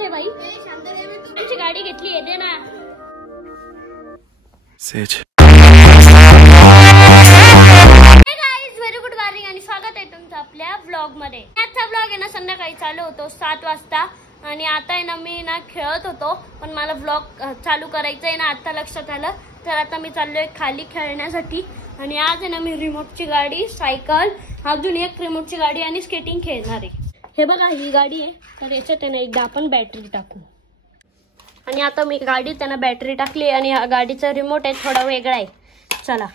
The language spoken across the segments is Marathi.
रे भाई? तुमची गाडी घेतली येते ना सेज। व्हेरी गुड मॉर्निंग आणि स्वागत आहे तुमचं आपल्या ब्लॉग मध्ये। आजचा ब्लॉग आहे ना संध्याकाळी चालू होतो 7 वाजता आणि आता आहे ना मी ना खेळत होतो पण मला ब्लॉग चालू करायचा आहे ना आता लक्षात आलं तर आता मी चाललोय खाली खेळण्यासाठी आणि आज आहे ना मी रिमोटची गाडी सायकल अजून एक रिमोटची गाडी आणि स्केटिंग खेळणार आहे। हे बघा ही गाडी आहे तर याच्यात आहे ना एकदा आपण बॅटरी टाकू आणि आता मी गाडीत त्यांना बॅटरी टाकली आणि हा गाडीचा रिमोट आहे थोडा वेगळा आहे। चला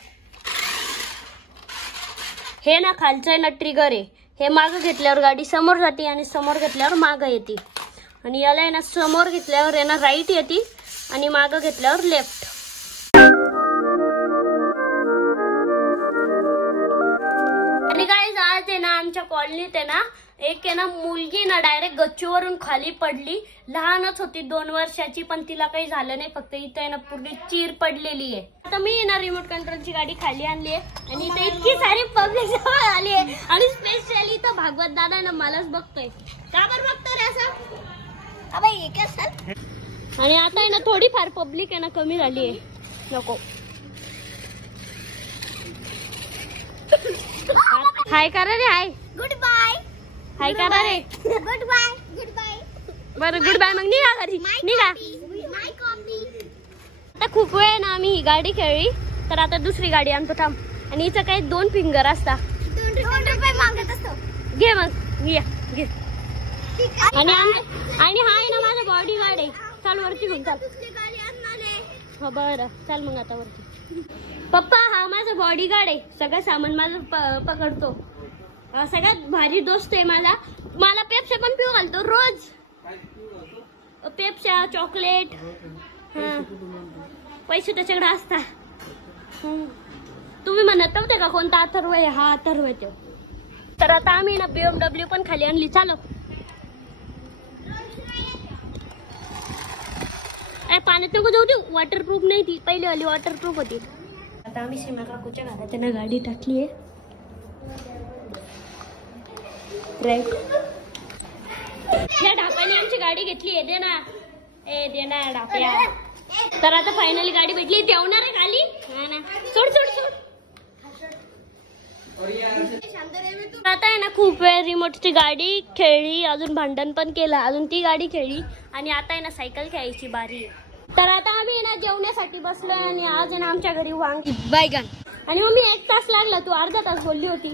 हे ना खालचं आहे ना ट्रिगर आहे हे मागं घेतल्यावर गाडी समोर जाते आणि समोर घेतल्यावर मागं येते आणि याला आहे ना समोर घेतल्यावर आहे ना राईट येते आणि मागं घेतल्यावर लेफ्ट। आणि गाईज आज आहे ना आमच्या कॉलनीत आहे ना एक आहे ना मुलगी ना डायरेक्ट गच्चीवरून खाली पडली। लहानच होती 2 वर्षाची पण तिला काही झालं नाही फक्त इथे आहे ना पूर्ण चीर पडलेली आहे। आता मी ना रिमोट कंट्रोलची गाडी खाली आणली आहे आणि इथे इतकी सारी पब्लिक जवळ आली आहे आणि स्पेशली तर भागवत दादा ना मलाच बघतोय का बरं बघतोय रे असं अबे हे काय सर। आणि आता आहे ना थोडीफार पब्लिक आहे ना कमी झाली आहे नको हाय करा रे हाय गुड बाय हाय करा रे गुड बाय बरं गुड बाय मग निघा घरी निघा। आता खूप वेळ ना आम्ही ही गाडी खेळली तर आता दुसरी गाडी आणतो थांब आणि हिचं काही 2 फिंगर असता 2 रुपये मागत असतो घे मग घे घे आणि हा आहे ना माझा बॉडी गार्ड आहे चाल वरती घेऊन चाल हो बरं चाल मग आता वरती। पप्पा हा माझा बॉडी गार्ड आहे सगळं सामान माझं पकडतो सगळ्यात भारी दोस्त आहे माझा मला पेप्सी पण पिऊ घालतो रोज पेप्स्या चॉकलेट पैसे त्याच्याकडे असता। तुम्ही म्हणत नव्हते का कोणता अथर्व आहे हा अथर्व आहे तर आता आम्ही ना BMW पण खाली आणली चालो पाण्यात नको जाऊ दे वॉटरप्रूफ नाही ती पहिली वाली वॉटरप्रूफ होती। आता आम्ही सीमा काकूच्या घरात त्यांना गाडी टाकली आहे राईट या ढापाने आमची गाडी घेतली आहे दे ना दे ना ढाप्या। तर आता फायनली गाडी भेटली ठेवणार आहे खाली हा ना सोड सोड सोड। आता आहे ना खूप वेळ रिमोटची गाडी खेळली अजून भांडण पण केलं अजून ती गाडी खेळली आणि आता आहे ना सायकल खेळायची बारी आहे। तर आता आम्ही ना जेवण्यासाठी बसलोय आणि आज आहे ना आमच्या घरी वांगी बैगन आणि मम्मी 1 तास लागला तू अर्धा तास बोलली होती।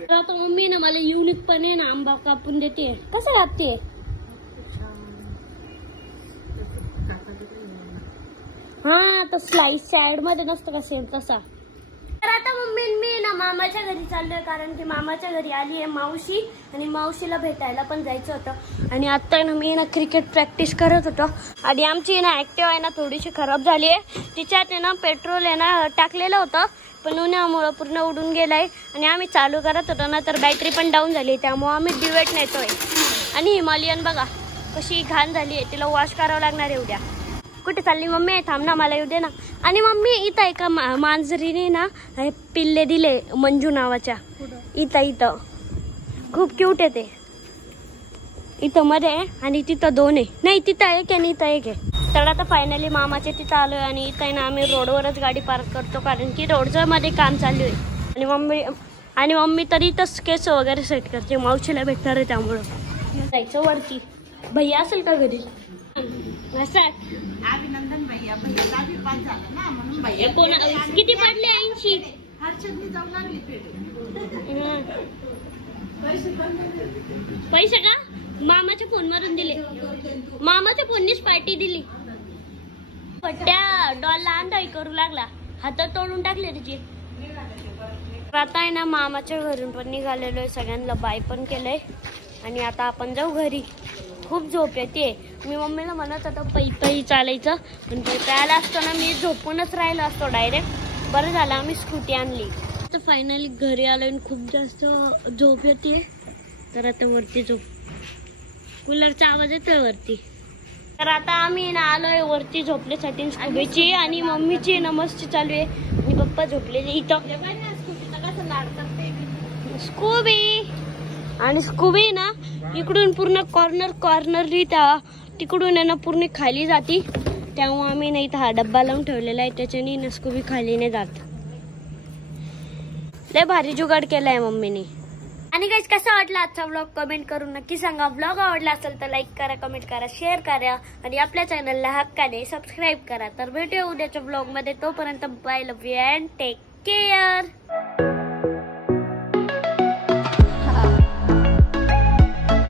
तर आता मम्मी ना मला युनिकपणे ना आंबा कापून देते कसं कापते हा तर स्लाइस सॅड मध्ये नसतं का सेम तसा। तर आता मम्मी मी ना मामाच्या घरी चाललोय कारण की मामाच्या घरी आली आहे मावशी आणि मावशीला भेटायला पण जायचं होतं आणि आता ना मी ना क्रिकेट प्रॅक्टिस करत होतो आणि आमची ना ऍक्टिव्ह आहे ना थोडीशी खराब झाली आहे तिच्यात आहे ना पेट्रोल आहे ना टाकलेलं होतं पण उन्हामुळे पूर्ण उडून गेलाय आणि आम्ही चालू करत होतो ना तर बॅटरी पण डाऊन झाली त्यामुळे आम्ही डिवेट नेतोय आणि हिमालयन बघा कशी घाण झाली आहे तिला वॉश करावं लागणार आहे उद्या। कुठे चालली मम्मी थांब ना मला येऊ दे ना। आणि मम्मी इथं एका मांजरीने ना पिल्ले दिले मंजू नावाच्या इथं खूप क्यूट आहे ते इथं मध्ये आहे आणि तिथं 2 आहे नाही तिथं 1 आणि इथं 1 आहे। तर आता फायनली मामाच्या तिथं आलोय आणि इथं ना आम्ही रोडवरच गाडी पार्क करतो कारण की रोडचं मध्ये काम चालू आहे आणि मम्मी तर इथंच केस वगैरे सेट करते मावशीला भेटणार आहे त्यामुळं जायचं वरती। भैया असेल का घरी अभिनंदन भैया भैया आधी पास झाला ना म्हणून भैया किती पडले 80 हर्षदनी जाऊन लागली पैसे का मामाच्या फोन वरून दिले मामाच्या फोननीच पार्टी दिली पट्ट्या डॉलला अंधाई करू लागला हातात तोडून टाकले त्याची। आता आहे ना मामाच्या घरून पण निघालेलो आहे सगळ्यांना बाय पण केलंय आणि आता आपण जाऊ घरी। खूप झोप येते मी मम्मीला म्हणत होता पै चालायचं पण प्यायला असतो ना मी झोपूनच राहिलो असतो डायरेक्ट बरं झालं आम्ही स्कूटी आणली। तर फायनली घरी आलो खूप जास्त झोप येते तर आता वरती झोप कूलरचा आवाज येतोय वरती। तर आता आम्ही ना आलोय वरती झोपण्यासाठी स्कूटीची आणि मम्मीची नमस्ते चालू आहे आणि पप्पा झोपलेले इथं स्कूबी आणि स्कूबी ना इकडून पूर्ण कॉर्नर तिकडून आहे ना पूर्ण खाली जाती, त्यामुळे आम्ही नाही तर हा डब्बा लावून ठेवलेला आहे, त्याच्याने ना स्कूबी खाली नाही जात. लय भारी जुगाड केलाय मम्मीने. आणि गाइस कसा वाटला आजचा व्लॉग कमेंट करून नक्की सांगा. व्लॉग आवडला असेल तर लाईक करा, कमेंट करा, शेअर करा आणि आपल्या चॅनलला हक्काने सबस्क्राईब करा. तर भेटूया उद्याच्या व्लॉग मध्ये. तोपर्यंत bye, love you and take care.